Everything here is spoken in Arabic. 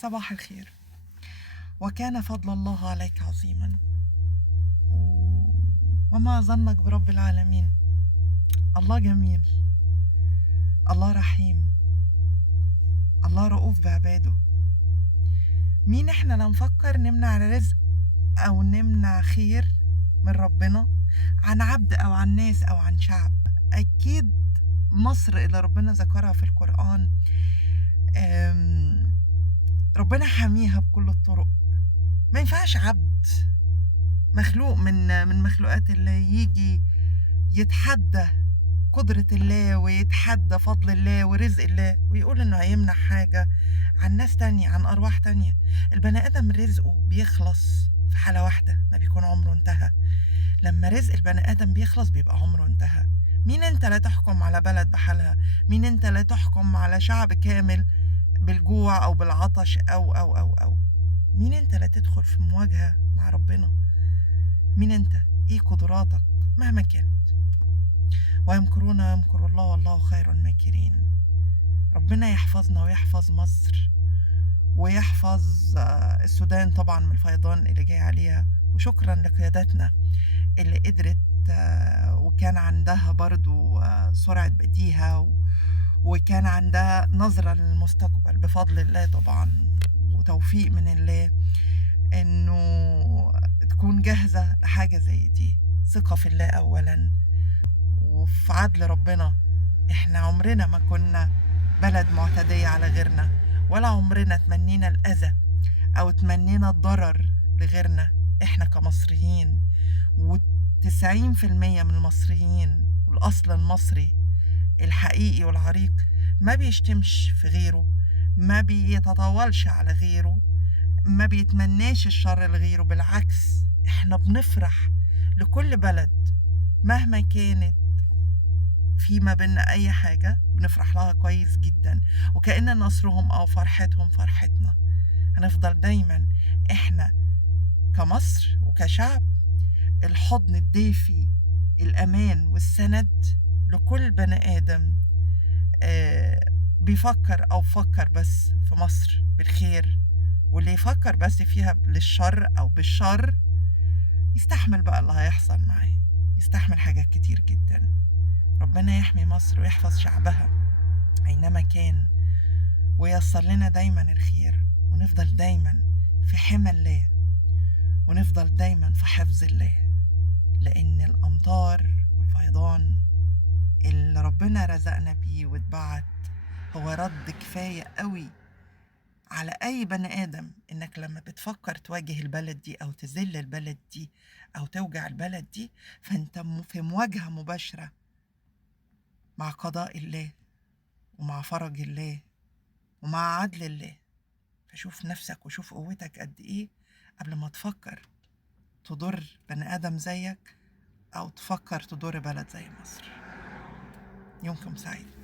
صباح الخير. وكان فضل الله عليك عظيما، وما ظنك برب العالمين. الله جميل، الله رحيم، الله رؤوف بعباده. مين احنا لنفكر نمنع رزق او نمنع خير من ربنا عن عبد او عن ناس او عن شعب؟ اكيد مصر اللي ربنا ذكرها في القرآن ربنا حاميها بكل الطرق. ما ينفعش عبد مخلوق من مخلوقات الله يجي يتحدى قدرة الله ويتحدى فضل الله ورزق الله ويقول انه هيمنع حاجة عن ناس تانية، عن ارواح تانية. البني ادم رزقه بيخلص في حالة واحدة، ما بيكون عمره انتهى. لما رزق البني ادم بيخلص بيبقى عمره انتهى. مين انت لا تحكم على بلد بحالها؟ مين انت لا تحكم على شعب كامل بالجوع او بالعطش او مين انت لا تدخل في مواجهة مع ربنا؟ مين انت؟ ايه قدراتك مهما كانت؟ ويمكرون ويمكر الله والله خير الماكرين. ربنا يحفظنا ويحفظ مصر ويحفظ السودان طبعا من الفيضان اللي جاي عليها. وشكرا لقياداتنا اللي قدرت وكان عندها برضو سرعة بديهة وكان عندها نظرة للمستقبل بفضل الله طبعا وتوفيق من الله انه تكون جاهزة لحاجة زي دي. ثقة في الله اولا وفي عدل ربنا. احنا عمرنا ما كنا بلد معتدية على غيرنا، ولا عمرنا تمنينا الأذى أو تمنينا الضرر لغيرنا. احنا كمصريين، و90% من المصريين والأصل المصري الحقيقي والعريق ما بيشتمش في غيره، ما بيتطاولش على غيره، ما بيتمناش الشر لغيره. بالعكس احنا بنفرح لكل بلد مهما كانت في ما بيننا اي حاجة، بنفرح لها كويس جدا، وكأن نصرهم او فرحتهم فرحتنا. هنفضل دايما احنا كمصر وكشعب الحضن الدافي، الامان والسند لكل بني ادم بيفكر او فكر بس في مصر بالخير، واللي يفكر بس فيها للشر او بالشر يستحمل بقى اللي هيحصل معاه، يستحمل حاجات كتير جدا. ربنا يحمي مصر ويحفظ شعبها أينما كان، وييسر لنا دايما الخير، ونفضل دايما في حمى الله، ونفضل دايما في حفظ الله. لأن الأمطار والفيضان اللي ربنا رزقنا بيه واتبعت هو رد كفاية قوي على أي بني آدم. إنك لما بتفكر تواجه البلد دي أو تذل البلد دي أو توجع البلد دي، فأنت في مواجهة مباشرة مع قضاء الله ومع فرج الله ومع عدل الله. فشوف نفسك وشوف قوتك قد ايه قبل ما تفكر تضر بني ادم زيك او تفكر تضر بلد زي مصر. يومكم سعيد.